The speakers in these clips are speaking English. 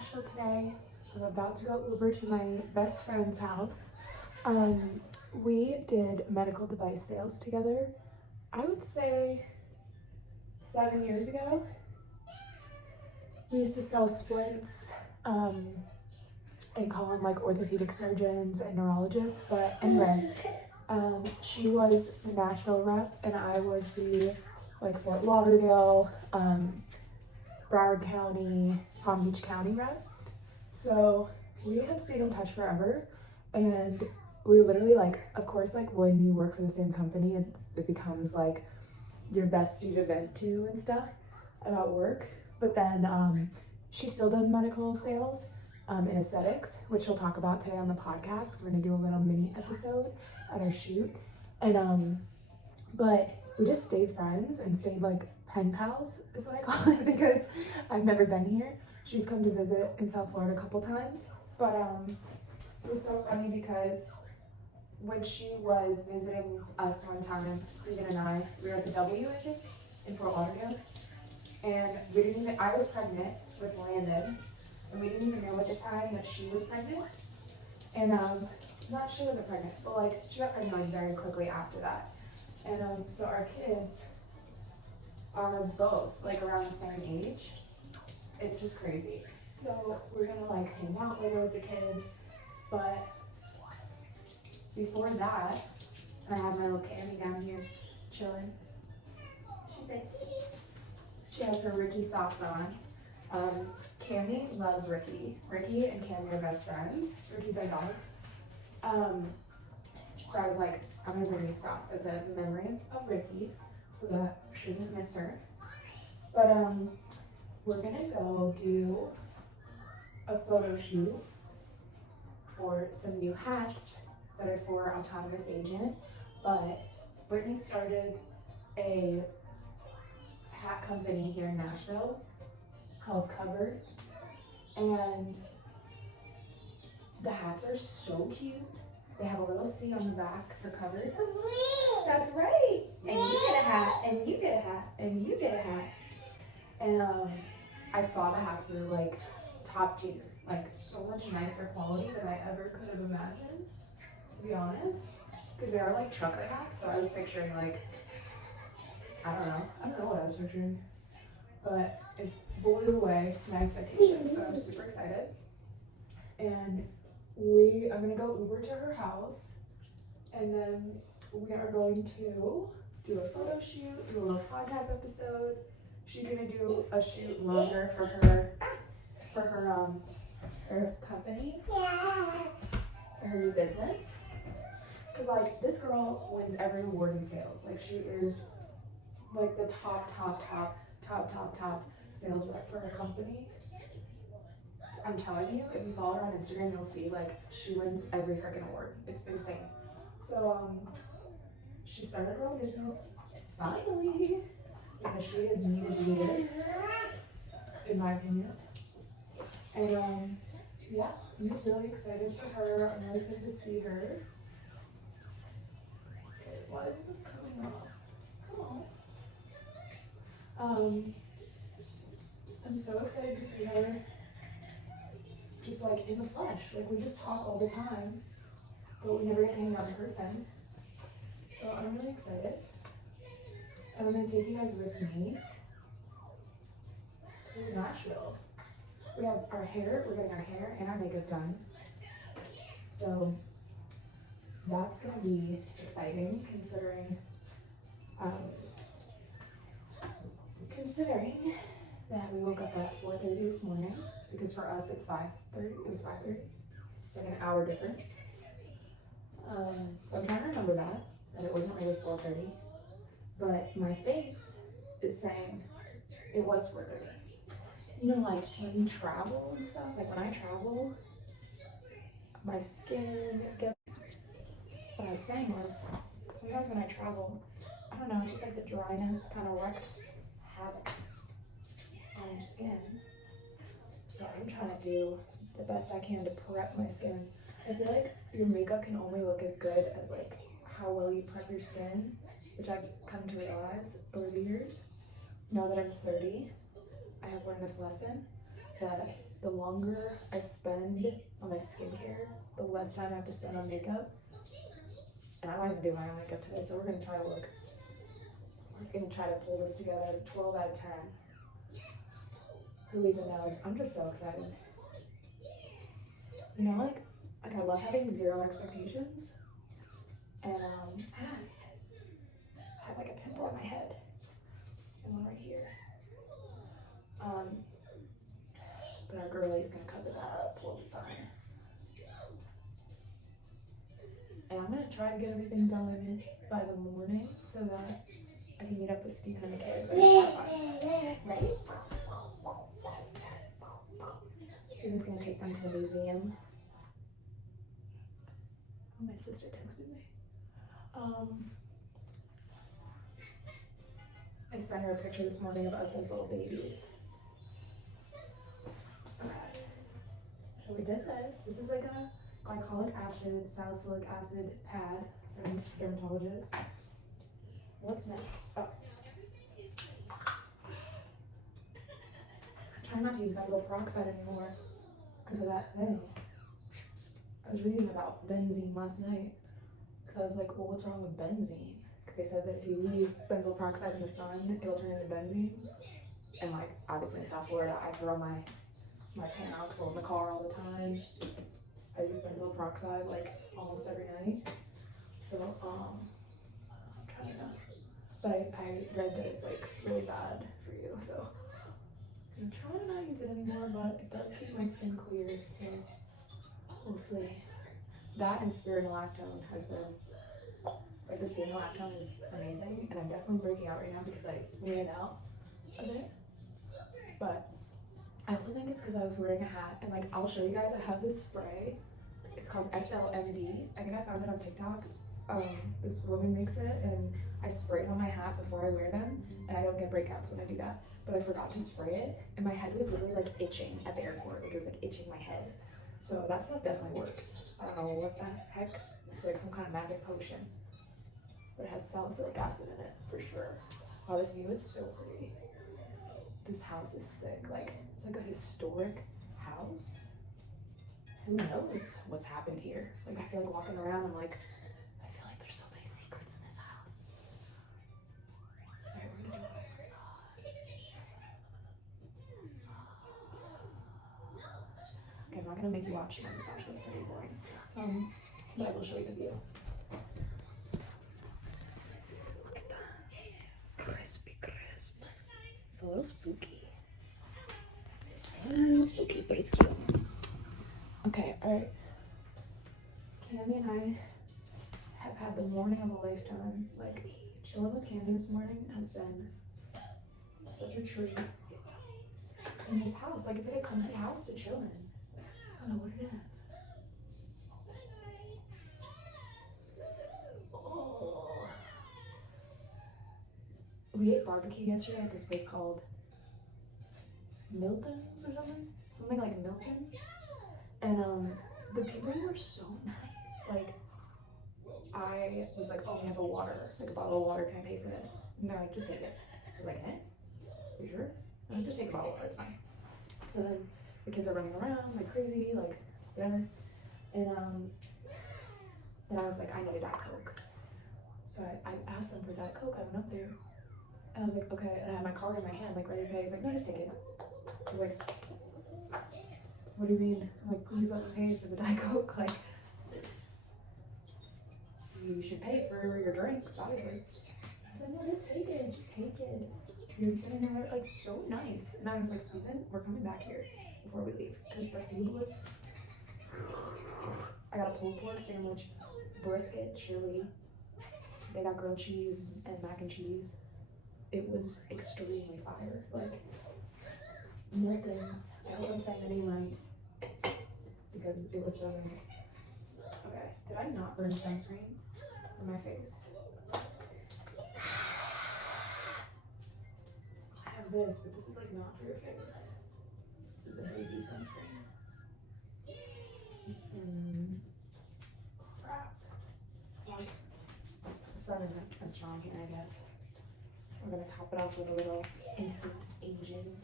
Nashville today. I'm about to go Uber to my best friend's house. We did medical device sales together, I would say 7 years ago. We used to sell splints and call them like orthopedic surgeons and neurologists. But anyway, she was the Nashville rep and I was the Fort Lauderdale, Broward County, Palm Beach County rep. So we have stayed in touch forever, and we literally of course when you work for the same company, it becomes like your bestie to vent to and stuff about work. But then she still does medical sales in aesthetics, which she'll talk about today on the podcast because we're gonna do a little mini episode at our shoot. And but we just stayed friends and stayed pen pals is what I call it, because I've never been here. She's come to visit in South Florida a couple times, but it was so funny because when she was visiting us one time, Steven and I, we were at the W, I think, in Fort Lauderdale, and I was pregnant with Landon, and we didn't even know at the time that she was pregnant, and not she wasn't pregnant, but she got pregnant very quickly after that, and so our kids are both around the same age. It's just crazy. So we're gonna hang out later with the kids, but before that, I have my little Cammy down here chilling. She said, hee. She has her Ricky socks on. Cammy loves Ricky. Ricky and Cammy are best friends. Ricky's our dog. So I was like, I'm gonna bring these socks as a memory of Ricky so that she doesn't miss her. But we're gonna go do a photo shoot for some new hats that are for Autonomous Agent. But Brittany started a hat company here in Nashville called Covered, and the hats are so cute. They have a little C on the back for Covered. That's right. And you get a hat, and you get a hat, and you get a hat. And I saw the hats were top tier, so much nicer quality than I ever could have imagined, to be honest. Because they are trucker hats, so I was picturing I don't know what I was picturing, but it blew away my expectations. So I'm super excited. And I'm gonna go Uber to her house, and then we are going to do a photo shoot, do a little podcast episode. She's gonna do a shoot longer for her company, for her new business. Cause this girl wins every award in sales. She is the top sales rep for her company. I'm telling you, if you follow her on Instagram, you'll see she wins every freaking award. It's insane. So she started her own business finally, because she is needed to do this, in my opinion. And yeah, I'm just really excited for her. I'm really excited to see her. Okay, why is this coming off? Come on. I'm so excited to see her. Just in the flesh. We just talk all the time, but we never get to hang out in person. So I'm really excited. And I'm gonna take you guys with me to Nashville. We have our hair, we're getting our hair and our makeup done. So that's gonna be exciting considering that we woke up at 4:30 this morning, because for us it's 5:30. It was 5:30. It's an hour difference. So I'm trying to remember that it wasn't really 4:30. But my face is saying it was 4:30. When you travel and stuff, when I travel, my skin gets. What I was saying was, sometimes when I travel, I don't know, it's just the dryness kind of wreaks havoc on your skin. So I'm trying to do the best I can to prep my skin. I feel your makeup can only look as good as how well you prep your skin, which I've come to realize over the years. Now that I'm 30, I have learned this lesson that the longer I spend on my skincare, the less time I have to spend on makeup. And I don't even do my own makeup today, so we're gonna try to pull this together as a 12 out of 10. Who even knows? I'm just so excited. You know, like I love having zero expectations. And I had like a pimple on my head. And one right here. But our girlie is gonna cover that up. We'll be fine. And I'm gonna try to get everything done by the morning so that I can meet up with Steven and the kids. Ready? Steven's gonna take them to the museum. Oh, my sister texted me. I sent her a picture this morning of us as little babies. Okay. So we did this. This is like a glycolic acid, salicylic acid pad from dermatologist. What's next? Oh. I'm trying not to use benzoyl peroxide anymore because of that thing. I was reading about benzene last night because I was like, well, what's wrong with benzene? Because they said that if you leave benzoyl peroxide in the sun, it'll turn into benzene. And like, obviously in South Florida, I throw my Panoxyl in the car all the time. I use benzoyl peroxide like almost every night. So, I'm trying to, but I read that it's like really bad for you. So I'm trying to not use it anymore, but it does keep my skin clear. So we'll see. That and spironolactone has been, like the spironolactone is amazing, and I'm definitely breaking out right now because I ran out of it. But I also think it's because I was wearing a hat, and like I'll show you guys, I have this spray. It's called SLMD. I think I found it on TikTok. This woman makes it, and I spray it on my hat before I wear them, and I don't get breakouts when I do that. But I forgot to spray it, and my head was literally like itching at the airport. Like it was like itching my head. So that stuff definitely works. I don't know what the heck. It's like some kind of magic potion. But it has salicylic acid in it, for sure. Wow, this view is so pretty. This house is sick. Like, it's like a historic house. Who knows what's happened here? Like, I feel like walking around, I'm like, I feel like there's so many secrets in this house. Alright, we're gonna do a massage. Okay, I'm not gonna make you watch my massage because it's gonna be boring. But I will show you the view. Look at that. Crispy crisp. It's a little spooky. It's a little spooky, but it's cute. Okay, alright. Candy and I have had the morning of a lifetime. Like, chilling with Candy this morning has been such a treat. In this house, like, it's like a comfy house to chill in. I don't know what it is. Oh. We ate barbecue yesterday at this place called Milton's or something? Something like Milton. And the people were so nice. Like, I was like, oh, we have a water, like a bottle of water, can I pay for this? And they're like, just take it. I was like, eh? You sure? I'm like, just take a bottle of water, it's fine. So then the kids are running around like crazy, like whatever. And then I was like, I need a Diet Coke. So I asked them for Diet Coke. I went up there and I was like, okay, and I had my card in my hand, like ready to pay. He's like, no, just take it. I was like, what do you mean? I'm like, please let me pay for the Diet Coke. Like, it's, you should pay for your drinks, obviously. I was like, no, just take it, just take it. You're sitting there like so nice. And I was like, Steven, we're coming back here before we leave. Because the food was, I got a pulled pork sandwich, brisket, chili. They got grilled cheese and mac and cheese. It was extremely fire. Like, Milton's, I hope I'm saying the name right. Because it was done. Okay, did I not burn sunscreen on my face? I have this, but this is like not for your face. This is a baby sunscreen. Crap. The sun isn't as strong here, I guess. We're gonna top it off with a little instant Asian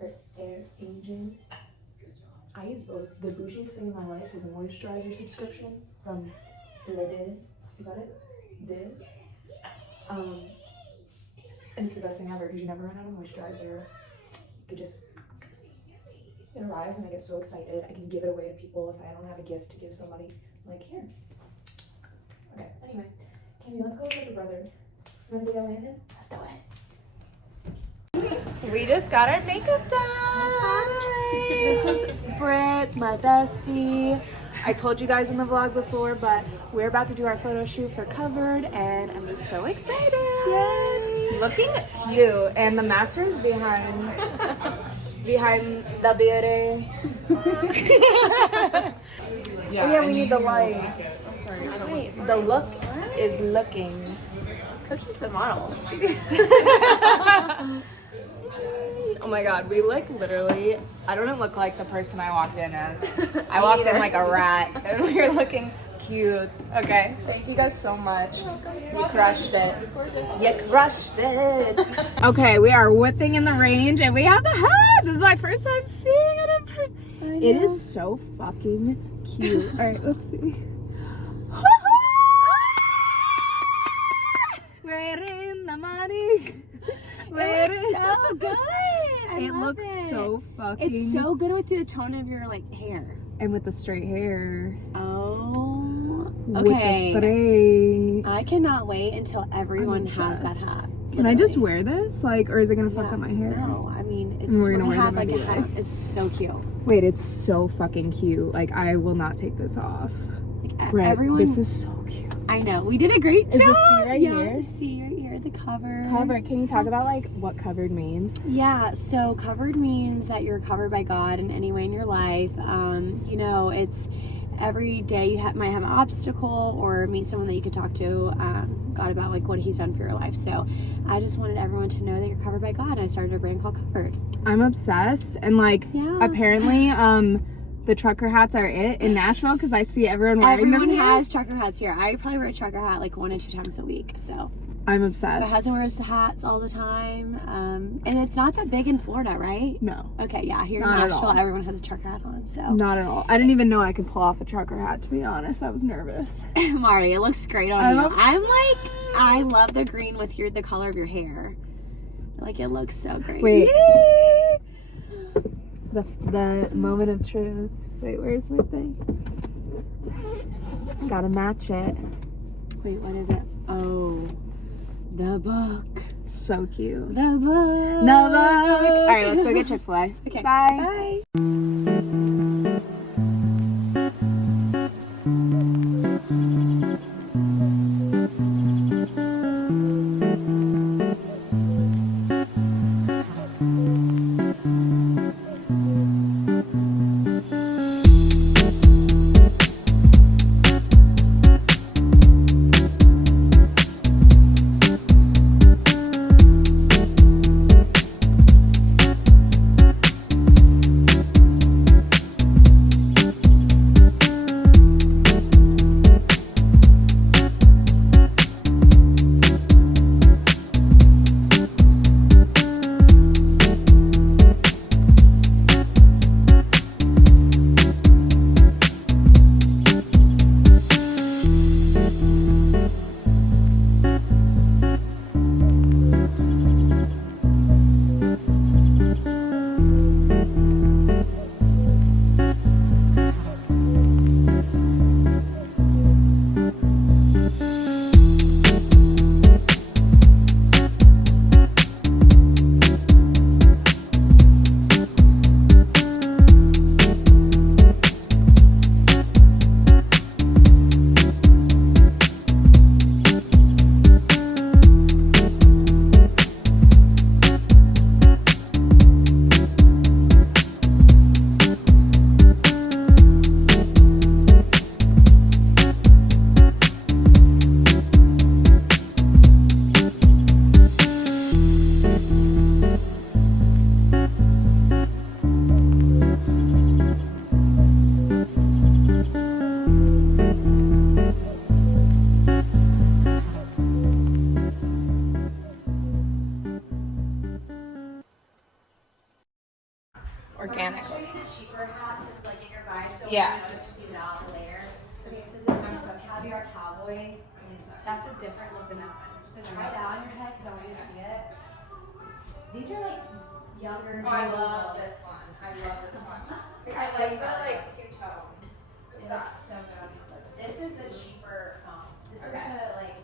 or air Asian. I use both. The bougiest thing in my life is a moisturizer subscription from Is that it? And it's the best thing ever because you never run out of moisturizer. You could just, it arrives and I get so excited. I can give it away to people if I don't have a gift to give somebody. I'm like, here. Okay, anyway. Candy, let's go look at your brother. Remember to go Landon? Let's do it. We just got our makeup done. Hi. This is Britt, my bestie. I told you guys in the vlog before, but we're about to do our photo shoot for Covered, and I'm just so excited. Yay! Looking cute, and the master is behind the beauty. Yeah, we need the light. I'm sorry. Wait, the look is looking. Cookie's the model. Oh my god, we look literally, I don't look like the person I walked in as. I walked in like a rat, and we were looking cute. Okay, thank you guys so much. You crushed it. You crushed it. Okay, we are whipping in the range, and we have the hat. This is my first time seeing it in person. It is so fucking cute. All right, let's see. We're in the money. It looks so good. It looks so fucking. It's so good with the tone of your like hair. And with the straight hair. Oh. Okay. With the straight. I cannot wait until everyone has that hat. Can I just wear this? Like, or is it gonna fuck up my hair? No, I mean it's we're gonna have like a hat. It's so cute. Wait, it's so fucking cute. Like, I will not take this off. Like, Brett, everyone. this is so cute. I know. We did a great job. Is the C right here? C right here. The cover. Covered. Can you talk about like what covered means? Yeah, so covered means that you're covered by God in any way in your life. You know, it's every day you might have an obstacle or meet someone that you could talk to God about like what he's done for your life. So I just wanted everyone to know that you're covered by God, and I started a brand called Covered. I'm obsessed, and like apparently the trucker hats are it in Nashville because I see everyone wearing them. Everyone has trucker hats here. I probably wear a trucker hat like 1 or 2 times a week. So I'm obsessed. My husband wears hats all the time, and it's not that big in Florida, right? No. Okay, yeah. Here in Nashville, everyone has a trucker hat on. So not at all. I didn't even know I could pull off a trucker hat. To be honest, I was nervous. Mari, it looks great on you. I love the green with the color of your hair. Like it looks so great. Wait. The moment of truth. Wait, where's my thing? Gotta match it. Wait, what is it? Oh, the book. So cute. The book. The book. All right, let's go get Chick-fil-A. Okay. Bye. Bye. don't Yeah. want to confuse out for later. Okay, so this is a caviar cowboy. That's a different look than that one. So try that on your head because I want you to see it. These are like younger. Oh, I love this one. I love this one. I like the like two-tone. It looks so good on your lips. This is the cheaper foam. This is the like.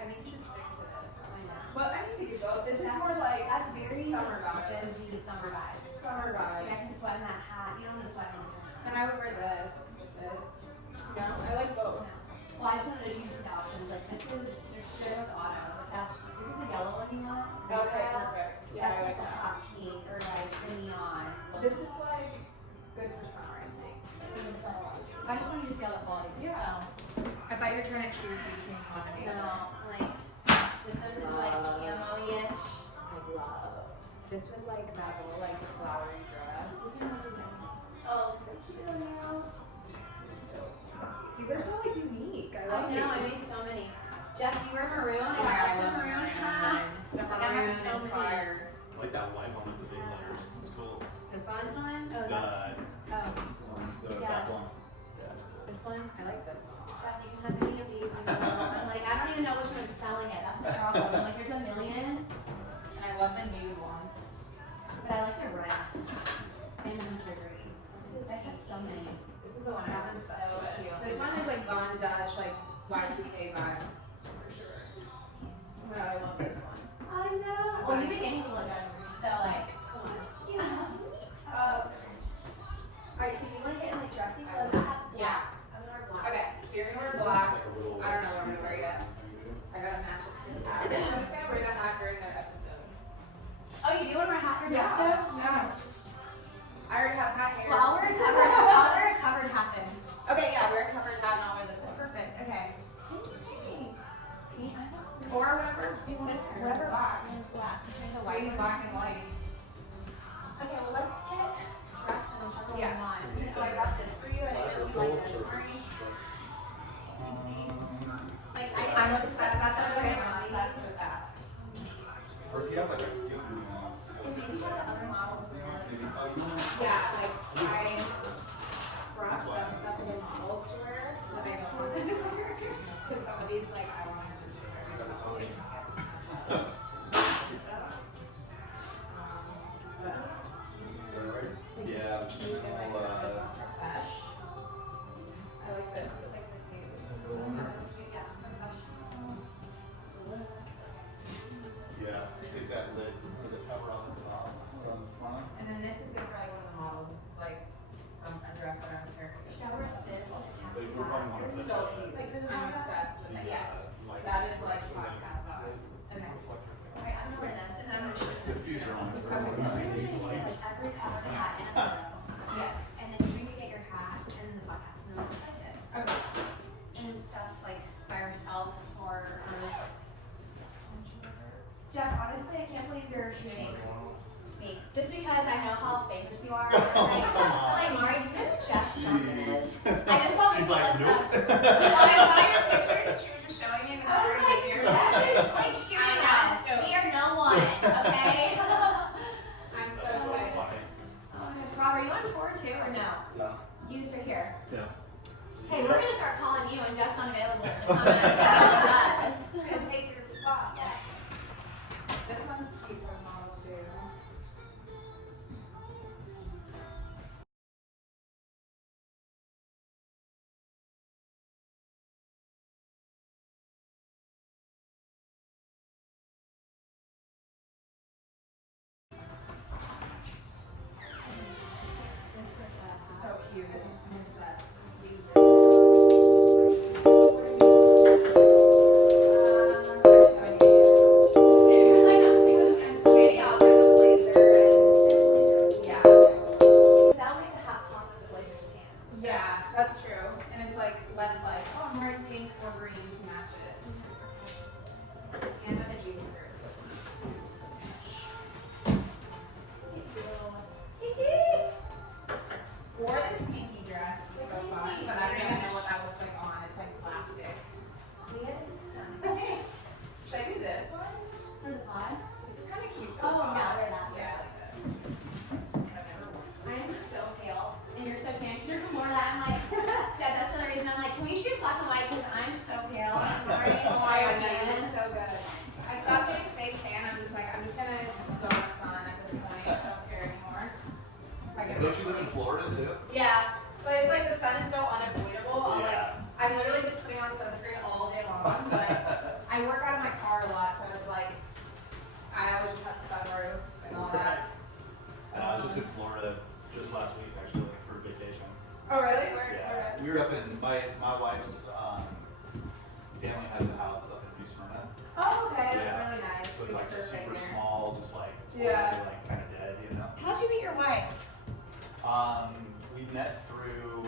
I think you should stick to this. I know. Well, I think we could go. This is more like that's very summer Gen vibes. Z summer vibes. Summer Like I vibes. can sweat in that hat. You don't want to sweat in this one. And I would wear this with it. You know, I like both. Well, I just wanted to use the options. Like this is they're straight with auto. But this is the yellow one you want. This Okay, style, perfect. Yeah, that's I like like the that. hot pink or like the neon. This is like good for summer, I think. So I just wanted you to see all the qualities. Yeah. So I thought you were trying to choose between one of these. no, like this one is like camo-ish. I love this with like that little like flowery dress. Oh, so cute now. So these are so like unique. I love I know, I these. made so many. Jeff, do you wear maroon? Oh, I I got love the maroon maroon. hat. The Like, I have maroon so is many. fire. I like that white one with the big letters. It's cool. This one? Oh, The, that's, that Yeah. one. Yeah, it's cool. this one? I like this one. Jeff, you can have any of these. I'm like, I don't even know which one's selling it. That's the problem. I'm like, there's a million, And I love the nude one. but I like the red. And the winter green. I have so many. This is the one I was That one's obsessed so with. cute. This one is like Von Dutch, like Y2K vibes. For sure. But I love this one. I know. Well, you make anything look good. So, like, come on. Alright, so you want to get in like dressy clothes? I have black. Yeah. I'm gonna wear black. Okay, so you're gonna wear black. Like a little. I don't know what I'm gonna wear yet. I gotta match it to this hat. I'm just gonna wear the hat during the episode. Oh, you do want to wear a hat for the episode? Yeah. I already have hat hair. Well, I'll wear a covered hat then. Okay, yeah, wear a covered hat and I'll wear this one. Perfect. Okay. Or whatever you want to wear. Whatever. Black. Black. There's a Why white you one. black and white? Okay, well let's get dressed and whichever one Yeah. you want. Oh, I got this for you. I didn't know if you like this. Mari. Do you see? Like I'm obsessed. That's what I'm saying. I'm obsessed with that. Or if you have like a cute one. And maybe have other models wear. Maybe, oh, you want Yeah, like I brought some stuff for the models to wear so that I don't want them to wear. Because some of these, like, I want to just wear. Yeah. I like this with like the news. Yeah, take that lid, put the cover on the top, put on the front. And then this is good for like one of the models. This is like some dress that I'm wearing. But you probably want to It's put so that- cute. Wait, for the I'm podcast? obsessed with it. Yes. Like- That is like podcast vibe. Okay. Okay, I'm gonna wear this and then I'm gonna shoot this. Diffuser on it. So we're gonna do like every covered hat and a photo. Yes. And then you're gonna get your hat and the podcast and then we'll decide it. Okay. And stuff like by ourselves or Jeff, honestly, I can't believe you're shooting me. Just because I know how famous you are. Like, I'm like, Mari, do you know who Jeff Johnson is? I just saw She's this like, list nope. up. Well, I saw your pictures. She was just showing it. And I was like, Jeff is like shooting us. We are no one, okay? I'm so That's so excited. funny. Oh my gosh, Robert, you on tour too or no? No. You just are here. Yeah. Hey, we're gonna start calling you and Jeff's unavailable to come and us. And take your spot. This one's cute for a model too. So cute. I'm obsessed. Yeah, that's true. And it's like less like, oh, I'm wearing pink or green to match it. And with the jean skirt. Or this pinky dress is so fun, but I don't even know what that looks like on. It's like plastic. Should I do this one? This is kind of cute. Oh, yeah, wear that. Yeah, I like this. I've never worn I am so pale, and you're so tan. Can you wear that Florida too? Yeah, but it's like the sun is so unavoidable. Yeah. I'm literally just putting on sunscreen all day long, but I work out of my car a lot, so it's like I always just have the sunroof and all that. And I was just in Florida just last week, actually, for vacation. Oh really? Yeah. We were up in my wife's family has a house up in New Smyrna. Oh okay, that's Yeah. really nice. So it's Good like surfing super there. small, just like totally Yeah. like kind of dead, you know. How'd you meet your wife? We met through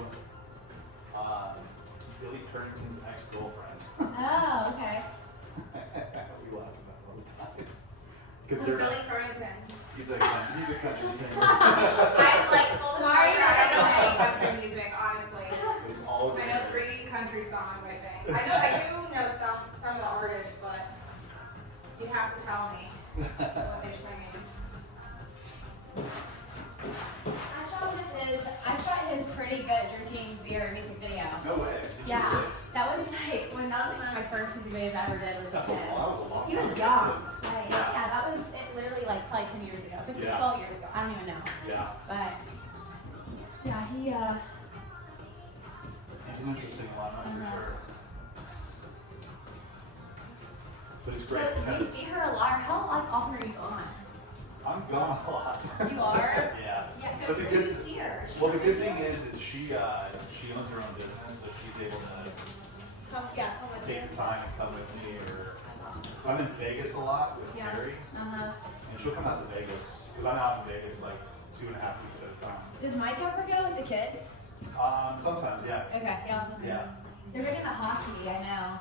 Billy Currington's ex-girlfriend. Oh okay. We laugh about it all the time. Who's Billy Currington? He's a country singer. I like full Sorry, disclosure, I don't know I any country music, honestly. It's all I know 3 country songs, I think. I do know some of the artists, but you have to tell me what they're singing. I shot his pretty good drinking beer music video. No way. Did you Yeah, really? that was like one of my first music videos I ever did was That with was him. a long He was time ago, young. too. Right. Yeah. Yeah, that was it literally like probably 10 years ago, 15, Yeah. 12 years ago. I don't even know. Yeah. But yeah, he He's an interesting one, for Uh-huh. sure. But it's so great do you because see her a lot, or how often are you gone? I'm gone a lot. You are? Yeah. Yeah, so But the when do good, you see her? well, the good thing is she owns her own business, so she's able to Come with take you. the time and come with me. Or That's awesome. so I'm in Vegas a lot with Yeah. Mary, Uh-huh. and she'll come out to Vegas because I'm out in Vegas like 2.5 weeks at a time. Does Mike ever go with the kids? Sometimes, yeah. Okay, yeah. Yeah. They're big into hockey, I know.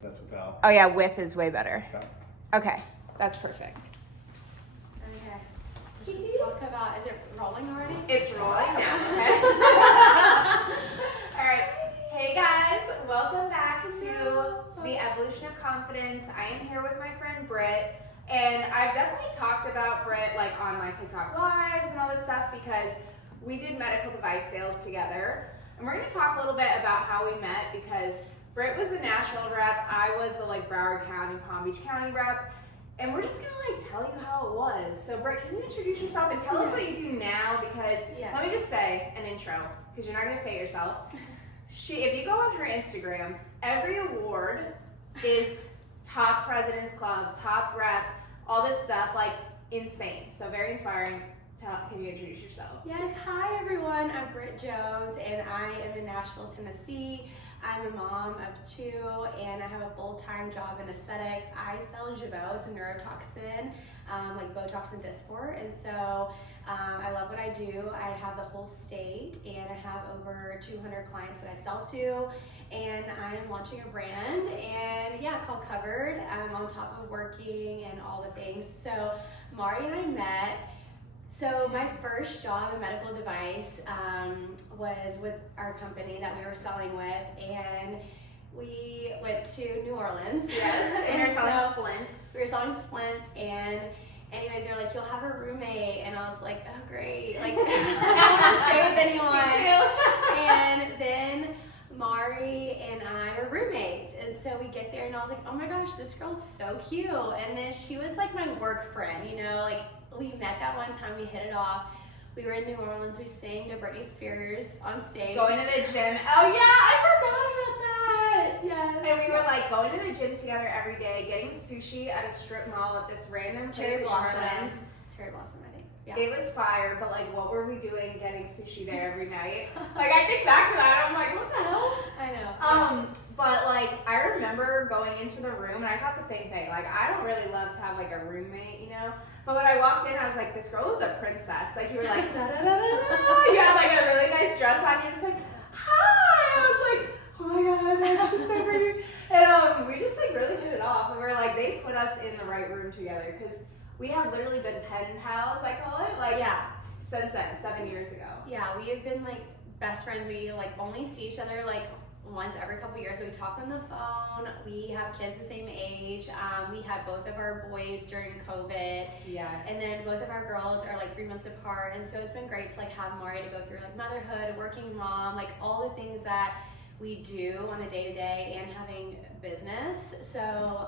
That's without. Oh yeah, with is way better. Okay. Okay, that's perfect. Okay. Let's just talk about, is it rolling already? It's rolling now, okay? All right. Hey guys, welcome back to the Evolution of Confidence. I am here with my friend Britt, and I've definitely talked about Britt like on my TikTok lives and all this stuff because we did medical device sales together. And we're gonna talk a little bit about how we met because Britt was the Nashville rep, I was the like Broward County, Palm Beach County rep. And we're just gonna like tell you how it was. So Britt, can you introduce yourself and tell us what you do now? Because let me just say an intro, because you're not gonna say it yourself. If you go on her Instagram, every award is top President's Club, top rep, all this stuff, like insane. So very inspiring. Can you introduce yourself? Yes, hi everyone, I'm Britt Jones and I am in Nashville, Tennessee. I'm a mom of 2 and I have a full-time job in aesthetics. I sell Jeuveau, it's a neurotoxin, like Botox and Dysport, and so I love what I do. I have the whole state and I have over 200 clients that I sell to, and I'm launching a brand and yeah, called Covered. I'm on top of working and all the things. So Mari and I met. So my first job in medical device was with our company that we were selling with, and we went to New Orleans. Yes, and you're selling splints. We were selling splints, and anyways, they're like, you'll have a roommate, and I was like, oh great, like I don't want to stay with anyone. And then Mari and I were roommates, and so we get there, and I was like, oh my gosh, this girl's so cute. And then she was like my work friend, you know, like we met that one time, we hit it off. We were in New Orleans. We sang to Britney Spears on stage. Going to the gym. Oh yeah, I forgot about that. Yes. And we were like going to the gym together every day, getting sushi at a strip mall at this random place Cherry in Blossom. Orleans. Cherry Blossom, I think. Yeah. It was fire, but like, what were we doing getting sushi there every night? Like, I think back to that, I'm like, what the hell? I know. But like, I remember going into the room, and I thought the same thing. Like, I don't really love to have like a roommate, you know. But when I walked in, I was like, this girl is a princess. Like, you were like, da da da da da. You had like a really nice dress on. You're just like, hi. I was like, oh my god, like, she's so pretty. And we just like really hit it off. And we were like, they put us in the right room together because we have literally been pen pals, I call it. Like, Yeah. Since then, 7 years ago. Yeah, we have been like best friends. We like only see each other like once every couple years. We talk on the phone. We have kids the same age. We had both of our boys during COVID. Yeah. And then both of our girls are like 3 months apart. And so it's been great to like have Mari to go through like motherhood, working mom, like all the things that we do on a day-to-day and having business. So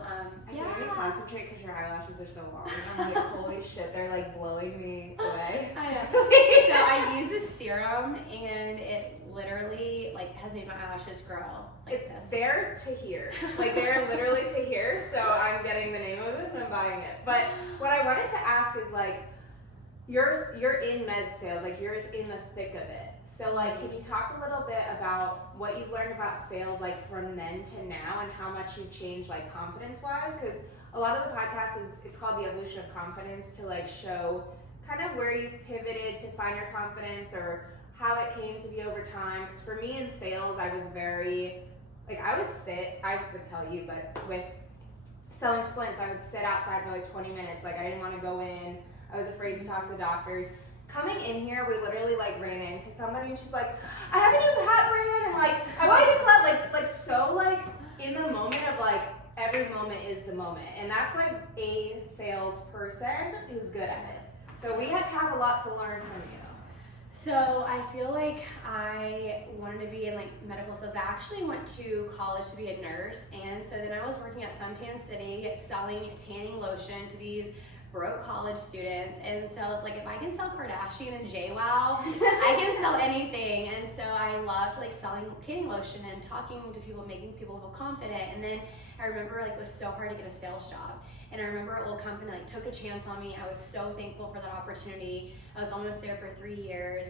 I can't even concentrate because your eyelashes are so long. I'm like, holy shit, they're like blowing me away. I know. So I use this serum and it literally like has made my eyelashes grow like this. They're to here. Like, they're literally to here, so I'm getting the name of it and I'm buying it. But what I wanted to ask is like, you're in med sales, like you're in the thick of it. So like, can you talk a little bit about what you've learned about sales like from then to now and how much you've changed like confidence wise? Because a lot of the podcast it's called the evolution of confidence to like show kind of where you've pivoted to find your confidence or how it came to be over time. Because for me in sales, I was very, like I would tell you, but with selling splints, I would sit outside for like 20 minutes. Like I didn't want to go in. I was afraid to talk to the doctors. Coming in here, we literally like ran into somebody and she's like, I have a new hat brand, and like I want you to collab, like so like in the moment of like every moment is the moment, and that's like a salesperson who's good at it. So we have a lot to learn from you. So I feel like I wanted to be in like medical sales. I actually went to college to be a nurse, and so then I was working at Suntan City selling tanning lotion to these broke college students. And so it's like, if I can sell Kardashian and Jeuveau, I can sell anything. And so I loved like selling tanning lotion and talking to people, making people feel confident. And then I remember like it was so hard to get a sales job. And I remember a little company like took a chance on me. I was so thankful for that opportunity. I was almost there for 3 years.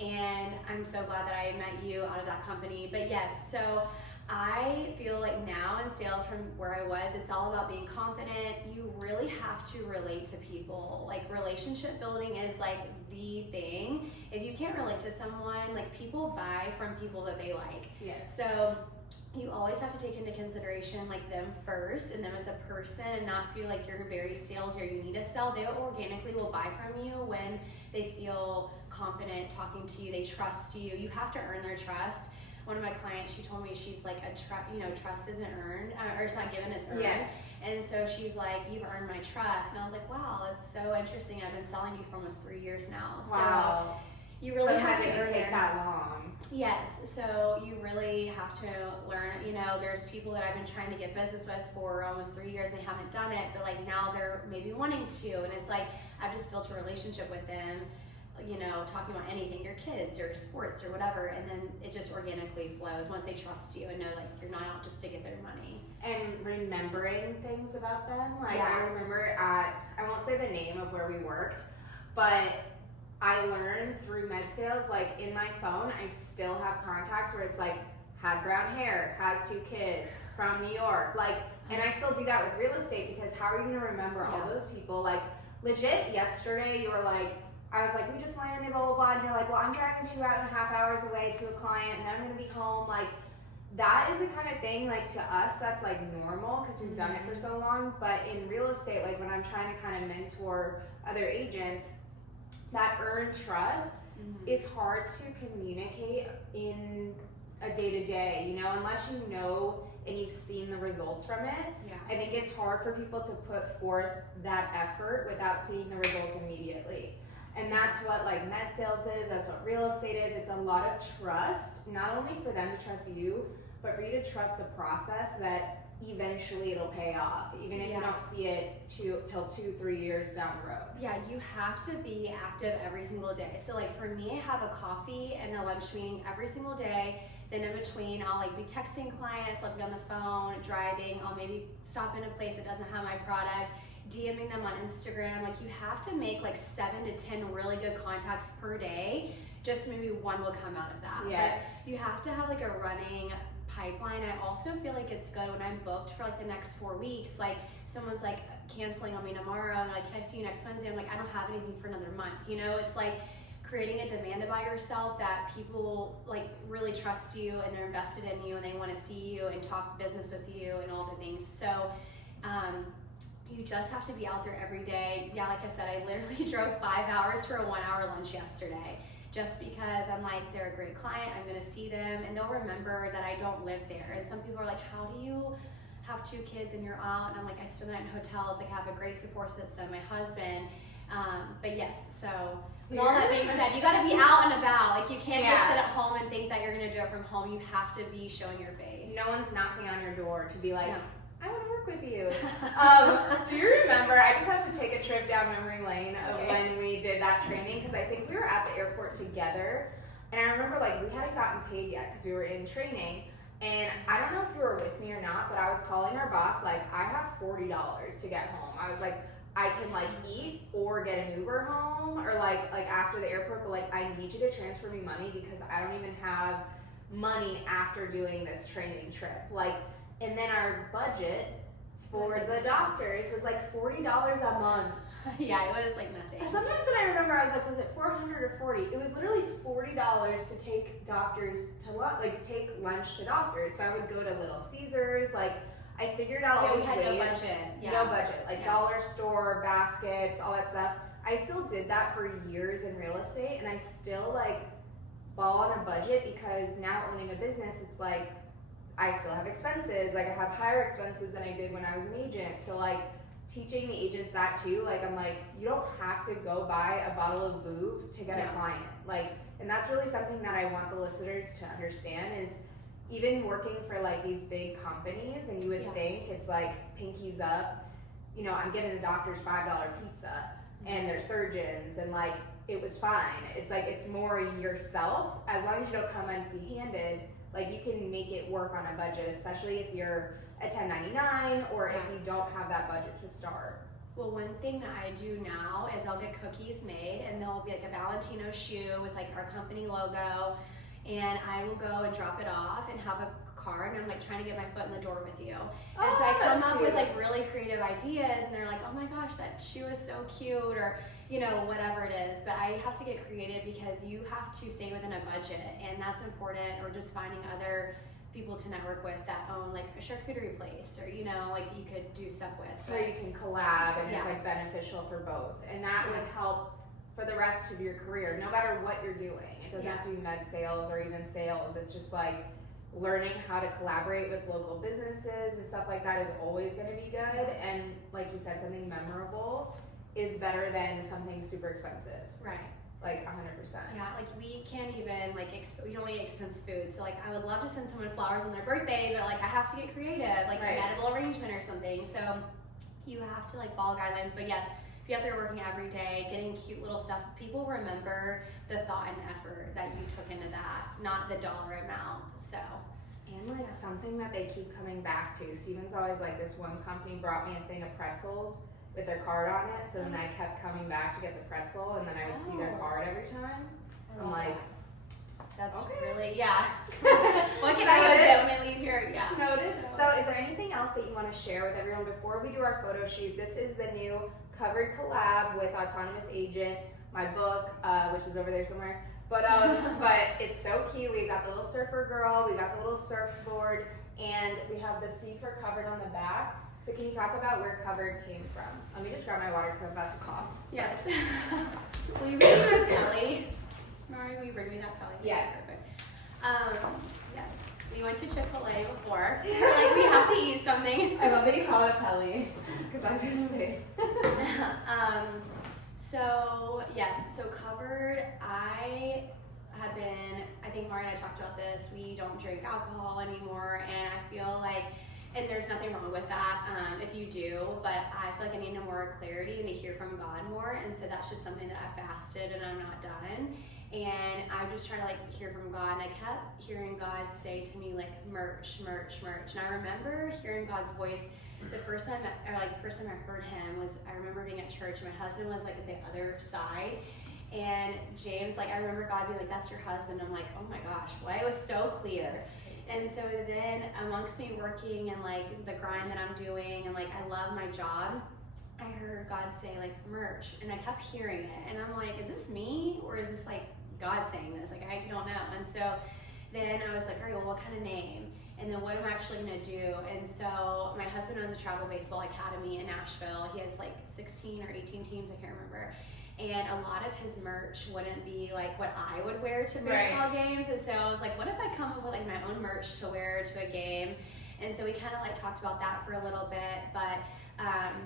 And I'm so glad that I met you out of that company. But yes, so I feel like now in sales from where I was, it's all about being confident. You really have to relate to people. Like relationship building is like the thing. If you can't relate to someone, like people buy from people that they like. Yes. So you always have to take into consideration like them first and them as a person, and not feel like you're very salesy or you need to sell. They organically will buy from you when they feel confident talking to you. They trust you. You have to earn their trust. One of my clients, she told me she's like trust isn't earned, or it's not given, it's earned. Yes. And so she's like, you've earned my trust. And I was like, wow, that's so interesting. I've been selling you for almost 3 years now. Wow. So you really have Sometimes to it can earn take that long. Yes, so you really have to learn, there's people that I've been trying to get business with for almost 3 years and they haven't done it, but like now they're maybe wanting to, and it's like, I've just built a relationship with them, talking about anything, your kids or sports or whatever, and then it just organically flows once they trust you and know like you're not out just to get their money. And remembering things about them. Like Yeah. I remember I won't say the name of where we worked, but I learned through med sales, like in my phone, I still have contacts where it's like, had brown hair, has 2 kids, from New York. Like, and I still do that with real estate because how are you gonna remember all those people? Like legit yesterday you were like, I was like, we just landed, blah, blah, blah. And you're like, well, I'm driving 2.5 hours away to a client and then I'm going to be home. Like, that is the kind of thing, like, to us, that's like normal because we've done it for so long. But in real estate, like, when I'm trying to kind of mentor other agents, that earned trust is hard to communicate in a day-to-day, unless you know and you've seen the results from it. Yeah. I think it's hard for people to put forth that effort without seeing the results immediately. And that's what like med sales is, that's what real estate is. It's a lot of trust, not only for them to trust you, but for you to trust the process that eventually it'll pay off, even if you don't see it till 2-3 years down the road. Yeah, you have to be active every single day. So like for me, I have a coffee and a lunch meeting every single day. Then in between, I'll like be texting clients, I'll be on the phone, driving, I'll maybe stop in a place that doesn't have my product, DMing them on Instagram. Like you have to make like 7 to 10 really good contacts per day. Just maybe one will come out of that. Yes. But you have to have like a running pipeline. I also feel like it's good when I'm booked for like the next 4 weeks. Like someone's like canceling on me tomorrow and like, can I see you next Wednesday? I'm like, I don't have anything for another month. You know, it's like creating a demand about yourself that people like really trust you and they're invested in you and they want to see you and talk business with you and all the things. So you just have to be out there every day. Yeah, like I said, I literally drove 5 hours for a 1 hour lunch yesterday just because I'm like, they're a great client, I'm gonna see them and they'll remember that I don't live there. And some people are like, how do you have 2 kids and you're out? And I'm like, I spend the night in hotels, like have a great support system, my husband. But yes, so with all that being said, you got to be out and about. Like you can't just sit at home and think that you're going to do it from home. You have to be showing your face. No one's knocking on your door to be like, I want to work with you. Do you remember, I just have to take a trip down memory lane of when we did that training, because I think we were at the airport together, and I remember like we hadn't gotten paid yet because we were in training, and I don't know if you were with me or not, but I was calling our boss like, I have $40 to get home. I was like, I can like eat or get an Uber home or like after the airport, but like I need you to transfer me money because I don't even have money after doing this training trip. Like, and then our budget for the doctors was like $40 a month. Yeah, it was like nothing. Sometimes when I remember, I was like, was it 400 or 40? It was literally $40 to take doctors to lunch, like take lunch to doctors. So I would go to Little Caesars, like I figured out all these ways. No budget. No budget, like dollar store, baskets, all that stuff. I still did that for years in real estate, and I still like ball on a budget because now owning a business, it's like I still have expenses. Like I have higher expenses than I did when I was an agent. So like teaching the agents that too, like I'm like, you don't have to go buy a bottle of Veuve to get a client. Like, and that's really something that I want the listeners to understand is even working for like these big companies, and you would think it's like pinkies up, you know, I'm giving the doctors $5 pizza and they're surgeons and like it was fine. It's like it's more yourself. As long as you don't come empty-handed, like you can make it work on a budget, especially if you're a 1099 or if you don't have that budget to start. Well, one thing that I do now is I'll get cookies made and they'll be like a Valentino shoe with like our company logo, and I will go and drop it off and have a card, and I'm like trying to get my foot in the door with you. And so I come up with like really creative ideas, and they're like, oh my gosh, that shoe is so cute, or you know, whatever it is. But I have to get creative because you have to stay within a budget, and that's important. Or just finding other people to network with that own like a charcuterie place, or you know, like you could do stuff with. Where you can collab, and it's like beneficial for both, and that would help for the rest of your career, no matter what you're doing. It doesn't have to be med sales or even sales. It's just like learning how to collaborate with local businesses and stuff like that is always going to be good. And like you said, something memorable is better than something super expensive. Right. Like 100%. Yeah, like we can't even like we don't eat expensive food. So like I would love to send someone flowers on their birthday, but like I have to get creative, like an edible arrangement or something. So you have to like follow guidelines. But yes, be out there working every day, getting cute little stuff. People remember the thought and effort that you took into that, not the dollar amount. So, and like something that they keep coming back to. Steven's always like, this one company brought me a thing of pretzels with their card on it, so then I kept coming back to get the pretzel, and then I would see their card every time. I'm like, that's really, what can I do when I leave here? Yeah. Noted. So is there anything else that you want to share with everyone before we do our photo shoot? This is the new covered collab with Autonomous Agent, my book, which is over there somewhere. But it's so cute. We got the little surfer girl, we got the little surfboard, and we have the C for covered on the back. So can you talk about where covered came from? Let me just grab my water because I'm about to cough. Yes. Will you bring me that Pelly? Mari, will you bring me that Pelly? Yes. Perfect. Yes. We went to Chick-fil-A before. Like we have to eat something. I love that you call it a Pelly because I just say. So yes, so covered. I think Mari and I talked about this. We don't drink alcohol anymore, and I feel like And there's nothing wrong with that if you do, but I feel like I need more clarity and to hear from God more. And so that's just something that I fasted and I'm not done. And I'm just trying to like hear from God. And I kept hearing God say to me like merch. And I remember hearing God's voice the first time I heard him was, I remember being at church and my husband was like at the other side. And James, like, I remember God being like, that's your husband. I'm like, oh my gosh, why? It was so clear. And so then amongst me working and like the grind that I'm doing and like I love my job, I heard God say like merch, and I kept hearing it. And I'm like, is this me or is this like God saying this? Like, I don't know. And so then I was like, all right, well, what kind of name? And then what am I actually gonna do? And so my husband owns a travel baseball academy in Nashville. He has like 16 or 18 teams, I can't remember. And a lot of his merch wouldn't be like what I would wear to baseball games. And so I was like, what if I come up with like my own merch to wear to a game? And so we kind of like talked about that for a little bit, but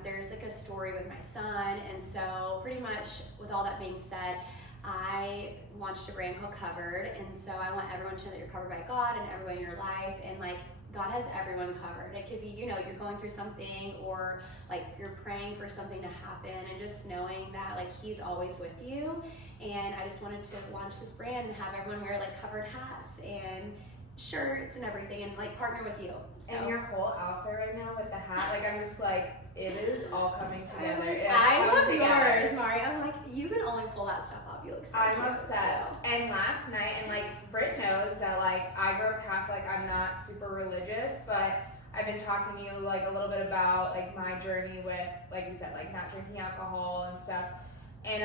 there's like a story with my son. And so pretty much with all that being said, I launched a brand called Covered. And so I want everyone to know that you're covered by God and everyone in your life. And like, God has everyone covered. It could be, you know, you're going through something or like you're praying for something to happen, and just knowing that like he's always with you. And I just wanted to launch this brand and have everyone wear like covered hats and shirts and everything and like partner with you. So. And your whole outfit right now with the hat, like I'm just like, it is all coming together. I love yours, Mari. I'm like, you can only pull that stuff up. You look so I'm cute. obsessed. So. And last night, and like Britt knows that like I grew up Catholic, I'm not super religious, but I've been talking to you like a little bit about like my journey with, like you said, like not drinking alcohol and stuff. And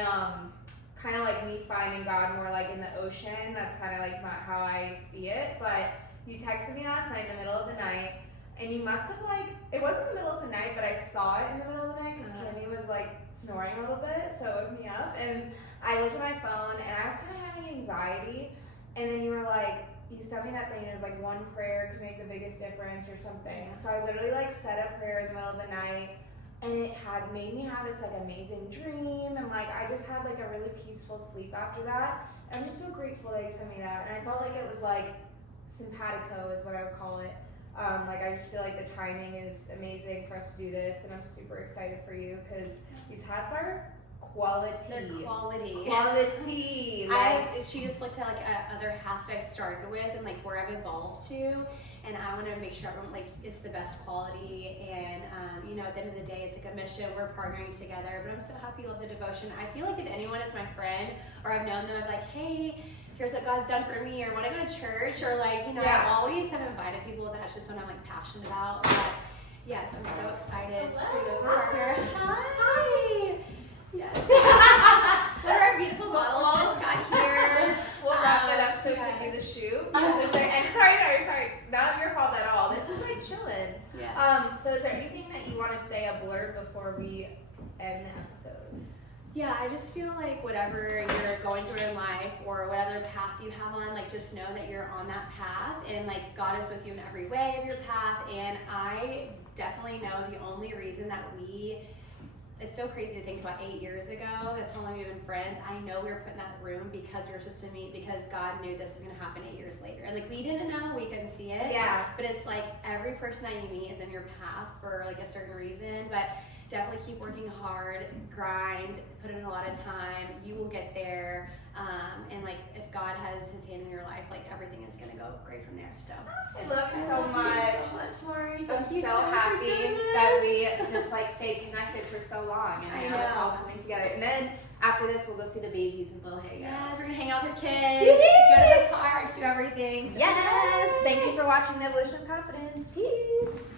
kind of like me finding God more like in the ocean. That's kind of like how I see it. But you texted me last night in the middle of the night, and you must have like, it wasn't the middle of the night, but I saw it in the middle of the night because Kimmy was like snoring a little bit, so it woke me up. And I looked at my phone and I was kind of having anxiety. And then you were like, you sent me that thing, and it was like one prayer can make the biggest difference or something. So I literally like said a prayer in the middle of the night, and it had made me have this like amazing dream, and like I just had like a really peaceful sleep after that. And I'm just so grateful that you sent me that. And I felt like it was like simpatico is what I would call it. Like I just feel like the timing is amazing for us to do this, and I'm super excited for you because these hats are quality. They're quality. Quality. She just looked at like other hats that I started with and like where I've evolved to, and I want to make sure everyone like it's the best quality. And you know, at the end of the day, it's like a mission. We're partnering together. But I'm so happy you love the devotion. I feel like if anyone is my friend or I've known them, I'm like, hey, here's what God's done for me, or when I go to church, or like, you know, I always have invited people. That's just what I'm like passionate about. But yes, I'm so excited to partner. Hi. Yes. What are our beautiful models just got here? We'll wrap it up so we can do the shoot. And sorry, not your fault at all. This is like chilling. Yeah. So is there anything that you want to say, a blurb before we end the episode? Yeah, I just feel like whatever you're going through in life or whatever path you have on, like just know that you're on that path, and like God is with you in every way of your path. And I definitely know the only reason that it's so crazy to think about 8 years ago, that's how long we've been friends. I know we were put in that room because we were supposed to meet, because God knew this was going to happen 8 years later. Like we didn't know, we couldn't see it. Yeah. But it's like every person that you meet is in your path for like a certain reason. But definitely keep working hard, grind, put in a lot of time. You will get there. And like if God has his hand in your life, like everything is going to go great from there. So I love you so much. Mari. I'm so happy that we just like stayed connected for so long, and I know it's all coming together. And then after this, we'll go see the babies and we'll hang out. Yes, we're gonna hang out with our kids, go to the park, do everything. So yes. Thank you for watching the Evolution of Confidence. Peace.